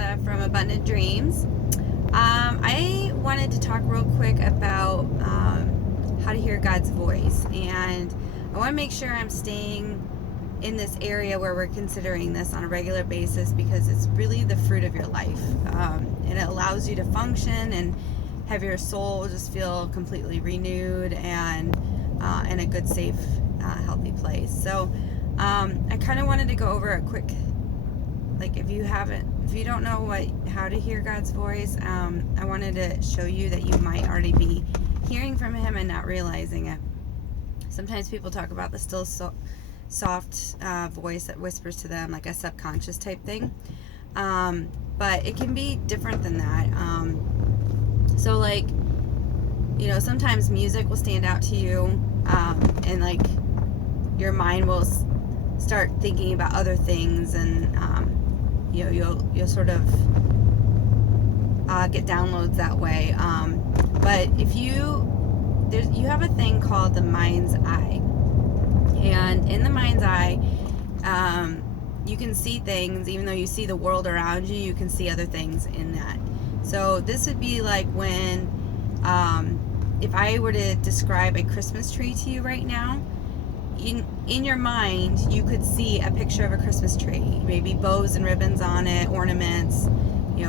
Melissa from Abundant Dreams. I wanted to talk real quick about how to hear God's voice, and I want to make sure I'm staying in this area where we're considering this on a regular basis, because it's really the fruit of your life, and it allows you to function and have your soul just feel completely renewed and in a good, safe, healthy place. So I kind of wanted to go over a quick, like, if you don't know how to hear God's voice, I wanted to show you that you might already be hearing from Him and not realizing it. Sometimes people talk about the still soft voice that whispers to them, like a subconscious type thing, but it can be different than that. So, like, sometimes music will stand out to you, and like your mind will start thinking about other things, and you'll sort of get downloads that way. But if you have a thing called the mind's eye, and in the mind's eye, you can see things. Even though you see the world around you, you can see other things in that. So this would be like when, if I were to describe a Christmas tree to you right now, in your mind, you could see a picture of a Christmas tree, maybe bows and ribbons on it, ornaments,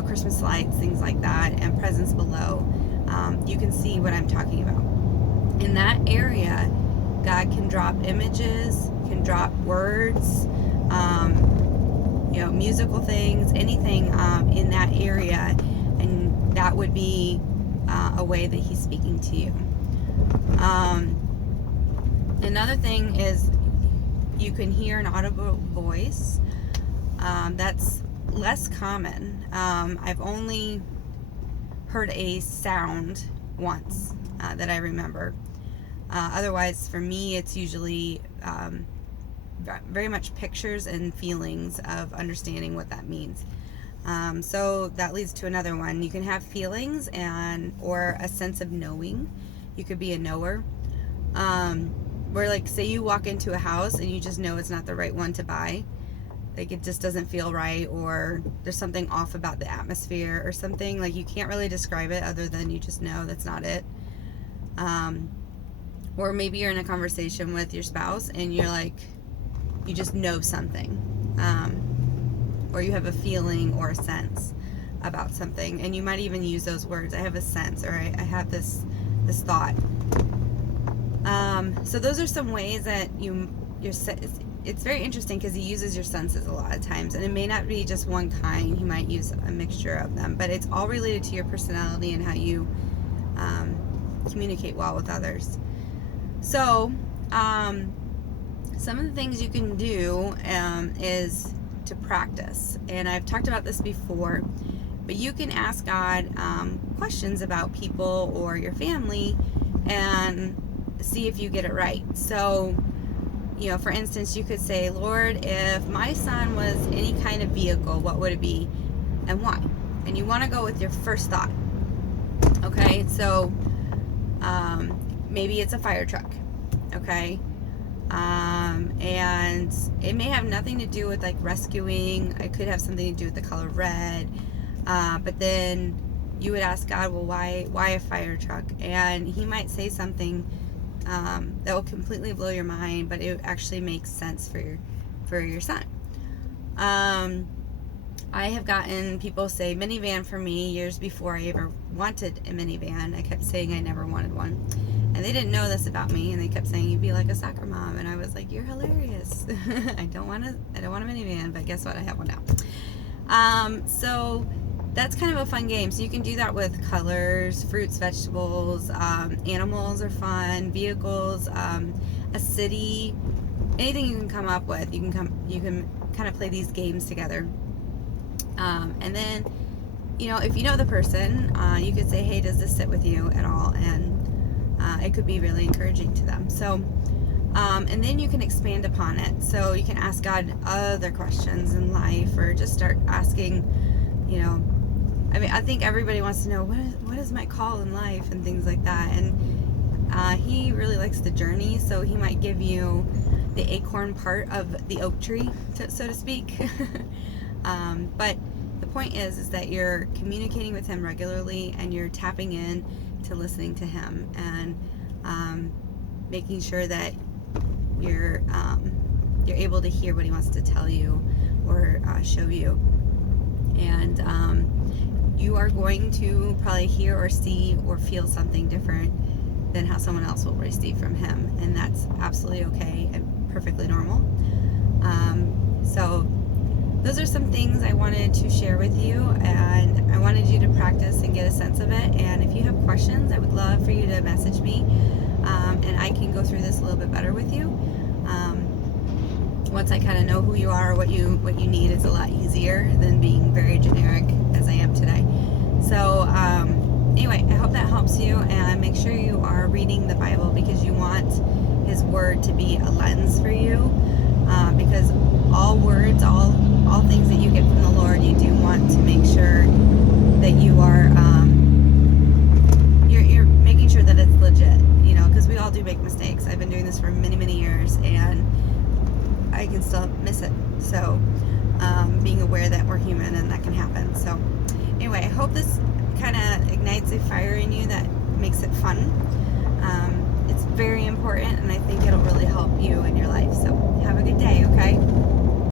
Christmas lights, things like that, and presents below. You can see what I'm talking about. In that area, God can drop images, can drop words, musical things, anything in that area, and that would be a way that He's speaking to you. Another thing is you can hear an audible voice. That's less common. I've only heard a sound once that I remember. Otherwise, for me, it's usually very much pictures and feelings of understanding what that means. So that leads to another one. You can have feelings or a sense of knowing. You could be a knower. Where, like, say you walk into a house and you just know it's not the right one to buy. Like, it just doesn't feel right, or there's something off about the atmosphere or something. Like, you can't really describe it other than you just know that's not it. Or maybe you're in a conversation with your spouse and you're like, you just know something. Or you have a feeling or a sense about something, and you might even use those words. I have a sense, or I have this thought. So those are some ways that it's very interesting, because He uses your senses a lot of times, and it may not be just one kind. He might use a mixture of them, but it's all related to your personality and how you communicate well with others. So some of the things you can do is to practice, and I've talked about this before, but you can ask God questions about people or your family and see if you get it right. So, for instance, you could say, Lord, if my son was any kind of vehicle, what would it be and why? And you want to go with your first thought. Okay, so maybe it's a fire truck. Okay, and it may have nothing to do with, like, rescuing. It could have something to do with the color red, but then you would ask God, well, why a fire truck? And He might say something that will completely blow your mind, but it actually makes sense for your son. I have gotten people say minivan for me years before I ever wanted a minivan. I kept saying I never wanted one, and they didn't know this about me, and they kept saying, you'd be like a soccer mom, and I was like, you're hilarious. I don't want a minivan, but guess what, I have one now. So that's kind of a fun game. So you can do that with colors, fruits, vegetables, animals are fun, vehicles, a city, anything you can come up with. You can kind of play these games together. And then, if you know the person, you could say, hey, does this sit with you at all? And it could be really encouraging to them. So, and then you can expand upon it. So you can ask God other questions in life, or just start asking, I think everybody wants to know, what is my call in life, and things like that. And He really likes the journey, so He might give you the acorn part of the oak tree, so to speak. But the point is that you're communicating with him regularly, and you're tapping in to listening to him, and making sure that you're able to hear what he wants to tell you or show you. And you are going to probably hear or see or feel something different than how someone else will receive from him, and that's absolutely okay and perfectly normal. So those are some things I wanted to share with you, and I wanted you to practice and get a sense of it. And if you have questions, I would love for you to message me, and I can go through this a little bit better with you. Once I kind of know who you are, what you need, it's a lot easier than being very generic as I am today. So anyway, I hope that helps you, and make sure you are reading the Bible, because you want his word to be a lens for you, because all words, all things that you get from the Lord, you do want to make sure that you are you're making sure that it's legit, because we all do make mistakes. I've been doing this for many years, and I can still miss it. So being aware that we're human and that can happen. So anyway, I hope this kind of ignites a fire in you that makes it fun. It's very important, and I think it'll really help you in your